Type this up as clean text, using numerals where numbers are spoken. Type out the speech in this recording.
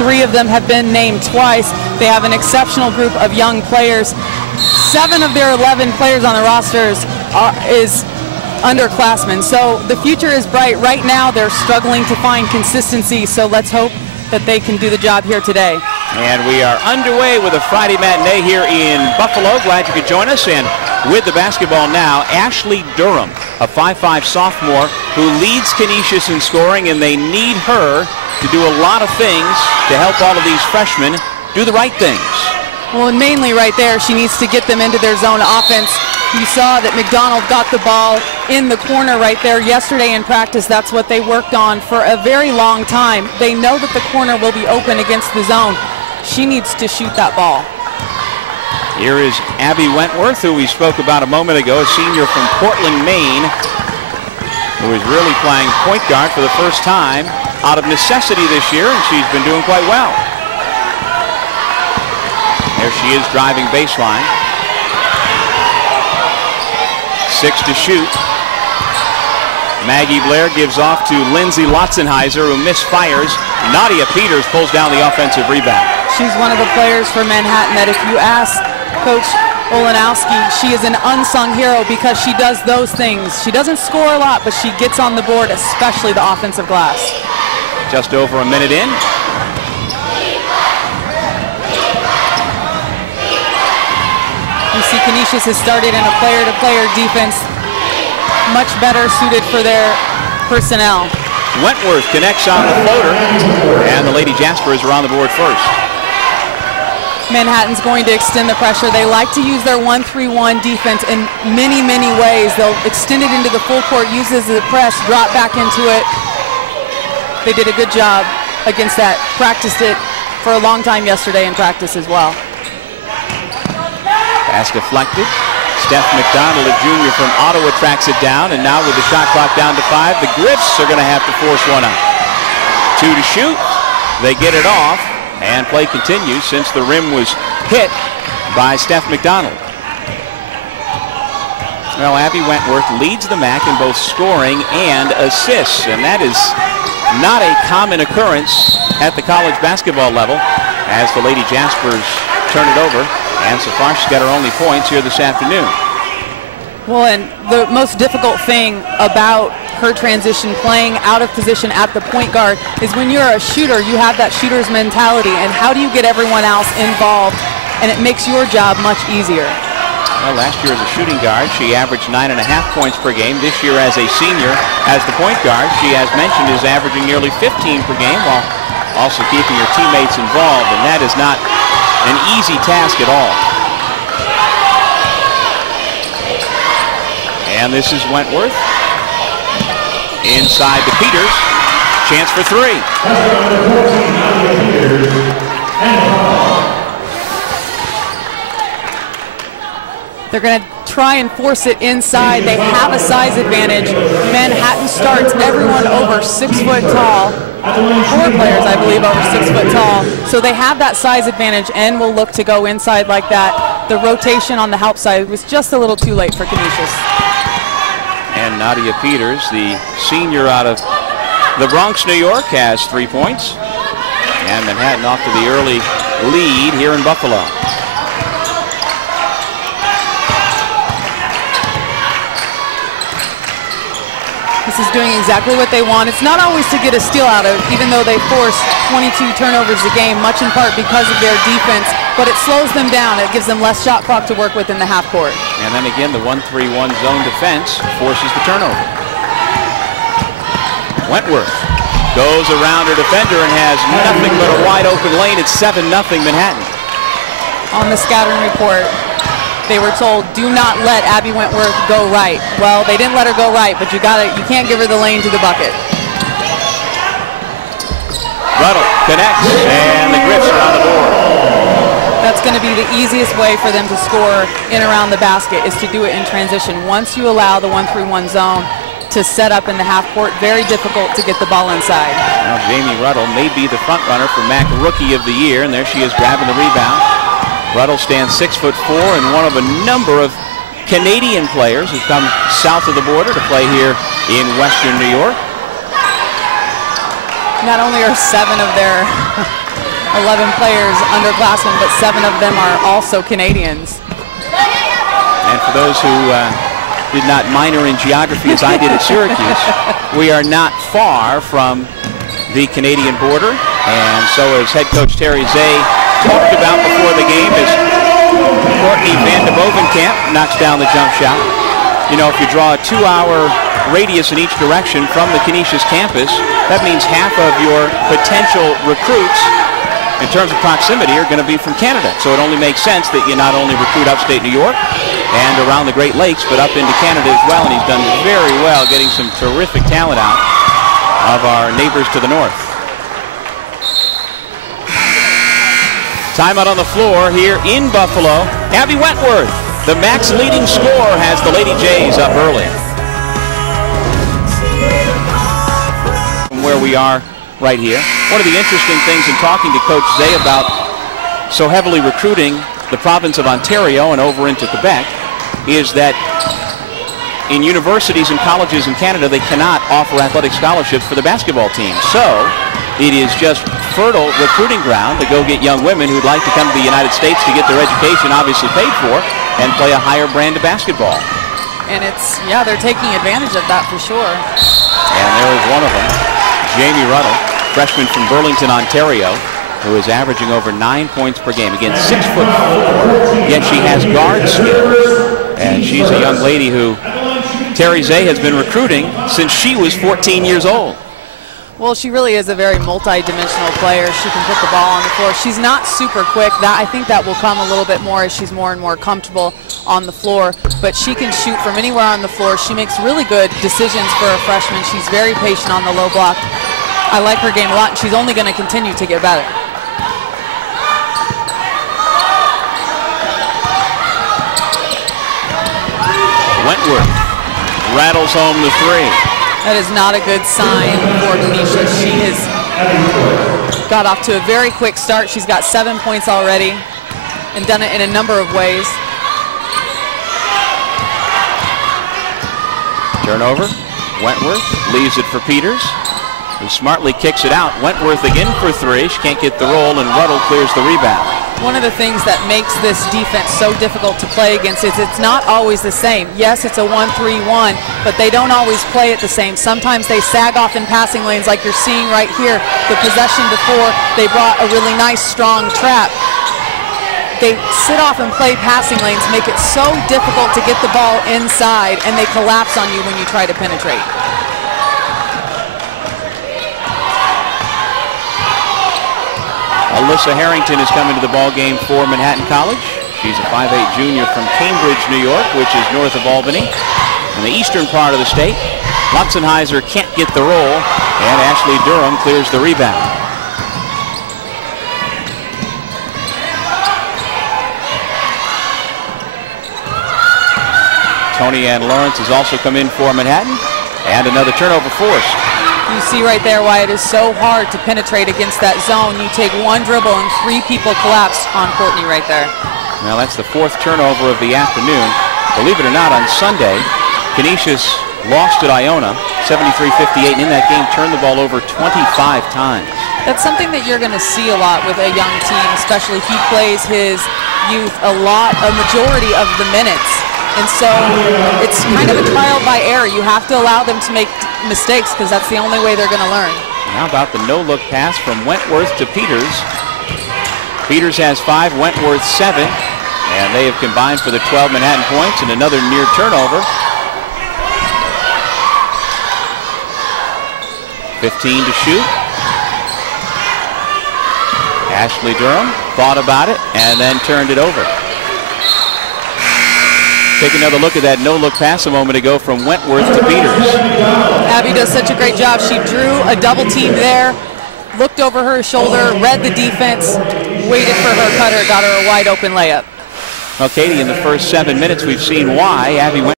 3 of them have been named twice. They have an exceptional group of young players. 7 of their 11 players on the rosters is underclassmen. So the future is bright. Right now they're struggling to find consistency, so let's hope that they can do the job here today. And we are underway with a Friday matinee here in Buffalo. Glad you could join us. And with the basketball now, Ashley Durham, a 5'5" sophomore who leads Canisius in scoring, and they need her to do a lot of things to help all of these freshmen do the right things. Well, and mainly right there, she needs to get them into their zone offense. You saw that McDonald got the ball in the corner right there yesterday in practice. That's what they worked on for a very long time. They know that the corner will be open against the zone. She needs to shoot that ball. Here is Abby Wentworth, who we spoke about a moment ago, a senior from Portland, Maine, who is really playing point guard for the first time out of necessity this year, and she's been doing quite well. There she is driving baseline. 6 to shoot. Maggie Blair gives off to Lindsay Lotzenheiser, who misfires. Nadia Peters pulls down the offensive rebound. She's one of the players for Manhattan that if you ask Coach Olenowski, she is an unsung hero because she does those things. She doesn't score a lot, but she gets on the board, especially the offensive glass. Just over a minute in. You see Canisius has started in a player-to-player defense, much better suited for their personnel. Wentworth connects on the floater, and the Lady Jaspers are on the board first. Manhattan's going to extend the pressure. They like to use their 1-3-1 defense in many, many ways. They'll extend it into the full court, use it as a press, drop back into it. They did a good job against that. Practiced it for a long time yesterday in practice as well. Pass deflected. Steph McDonald, a junior from Ottawa, tracks it down, and now with the shot clock down to 5, the Griffs are going to have to force one out. 2 to shoot. They get it off, and play continues since the rim was hit by Steph McDonald. Well, Abby Wentworth leads the MAC in both scoring and assists, and that is not a common occurrence at the college basketball level as the Lady Jaspers turn it over. And so far, she's got her only points here this afternoon. Well, and the most difficult thing about her transition, playing out of position at the point guard, is when you're a shooter, you have that shooter's mentality. And how do you get everyone else involved? And it makes your job much easier. Well, last year as a shooting guard, she averaged 9.5 points per game. This year as a senior, as the point guard, she, as mentioned, is averaging nearly 15 per game while also keeping her teammates involved. And that is not an easy task at all. And this is Wentworth. Inside to Peters. Chance for 3. They're going to try and force it inside. They have a size advantage. Manhattan starts everyone over 6 foot tall. 4 players, I believe, over 6 foot tall. So they have that size advantage and will look to go inside like that. The rotation on the help side was just a little too late for Canisius. And Nadia Peters, the senior out of the Bronx, New York, has 3 points. And Manhattan off to the early lead here in Buffalo. This is doing exactly what they want. It's not always to get a steal out of, even though they force 22 turnovers a game, much in part because of their defense, but it slows them down. It gives them less shot clock to work with in the half court. And then again, the 1-3-1 zone defense forces the turnover. Wentworth goes around her defender and has nothing but a wide open lane. It's 7-0 Manhattan. On the scattering report, they were told, do not let Abby Wentworth go right. Well, they didn't let her go right, but you can't give her the lane to the bucket. Ruddle connects, and the Griffs are on the board. That's going to be the easiest way for them to score in around the basket, is to do it in transition. Once you allow the 1-3-1 zone to set up in the half court, very difficult to get the ball inside. Now Jamie Ruddle may be the front runner for MAC Rookie of the Year, and there she is grabbing the rebound. Ruddle stands 6'4" and one of a number of Canadian players who've come south of the border to play here in Western New York. Not only are 7 of their 11 players underclassmen, but 7 of them are also Canadians. And for those who did not minor in geography as I did at Syracuse, we are not far from the Canadian border. And so as head coach Terry Zay talked about before the game, as Courtney Van de Bovenkamp knocks down the jump shot. You know, if you draw a 2-hour radius in each direction from the Canisius campus, that means half of your potential recruits in terms of proximity are going to be from Canada. So it only makes sense that you not only recruit upstate New York and around the Great Lakes, but up into Canada as well. And he's done very well getting some terrific talent out of our neighbors to the north. Timeout on the floor here in Buffalo. Abby Wentworth, the MAC's leading scorer, has the Lady Jays up early. From where we are right here. One of the interesting things in talking to Coach Zay about so heavily recruiting the province of Ontario and over into Quebec is that in universities and colleges in Canada, they cannot offer athletic scholarships for the basketball team. So it is just fertile recruiting ground to go get young women who'd like to come to the United States to get their education obviously paid for and play a higher brand of basketball. And it's, yeah, they're taking advantage of that for sure. And there is one of them, Jamie Ruddle, freshman from Burlington, Ontario, who is averaging over 9 points per game. Again, 6'4", yet she has guard skills. And she's a young lady who Terry Zay has been recruiting since she was 14 years old. Well, she really is a very multi-dimensional player. She can put the ball on the floor. She's not super quick. I think that will come a little bit more as she's more and more comfortable on the floor. But she can shoot from anywhere on the floor. She makes really good decisions for a freshman. She's very patient on the low block. I like her game a lot, and she's only going to continue to get better. Wentworth rattles home the three. That is not a good sign for Canisius. She has got off to a very quick start. She's got 7 points already and done it in a number of ways. Turnover. Wentworth leaves it for Peters, who smartly kicks it out. Wentworth again for three. She can't get the roll, and Ruddle clears the rebound. One of the things that makes this defense so difficult to play against is it's not always the same. Yes, it's a 1-3-1, but they don't always play it the same. Sometimes they sag off in passing lanes like you're seeing right here. The possession before, they brought a really nice, strong trap. They sit off and play passing lanes, make it so difficult to get the ball inside, and they collapse on you when you try to penetrate. Alyssa Harrington is coming to the ball game for Manhattan College. She's a 5'8" junior from Cambridge, New York, which is north of Albany, in the eastern part of the state. Lutzenheiser can't get the roll, and Ashley Durham clears the rebound. Tony Ann Lawrence has also come in for Manhattan, and another turnover forced. You see right there why it is so hard to penetrate against that zone. You take one dribble and 3 people collapse on Courtney right there. Now that's the 4th turnover of the afternoon. Believe it or not, on Sunday, Canisius lost at Iona, 73-58, and in that game turned the ball over 25 times. That's something that you're going to see a lot with a young team, especially he plays his youth a majority of the minutes. And so it's kind of a trial by error. You have to allow them to make mistakes because that's the only way they're going to learn. How about the no-look pass from Wentworth to Peters? Peters has 5, Wentworth 7, and they have combined for the 12 Manhattan points and another near turnover. 15 to shoot. Ashley Durham thought about it and then turned it over. Take another look at that no-look pass a moment ago from Wentworth to Peters. Abby does such a great job. She drew a double team there, looked over her shoulder, read the defense, waited for her cutter, got her a wide open layup. Well, Katie, in the first 7 minutes, we've seen why Abby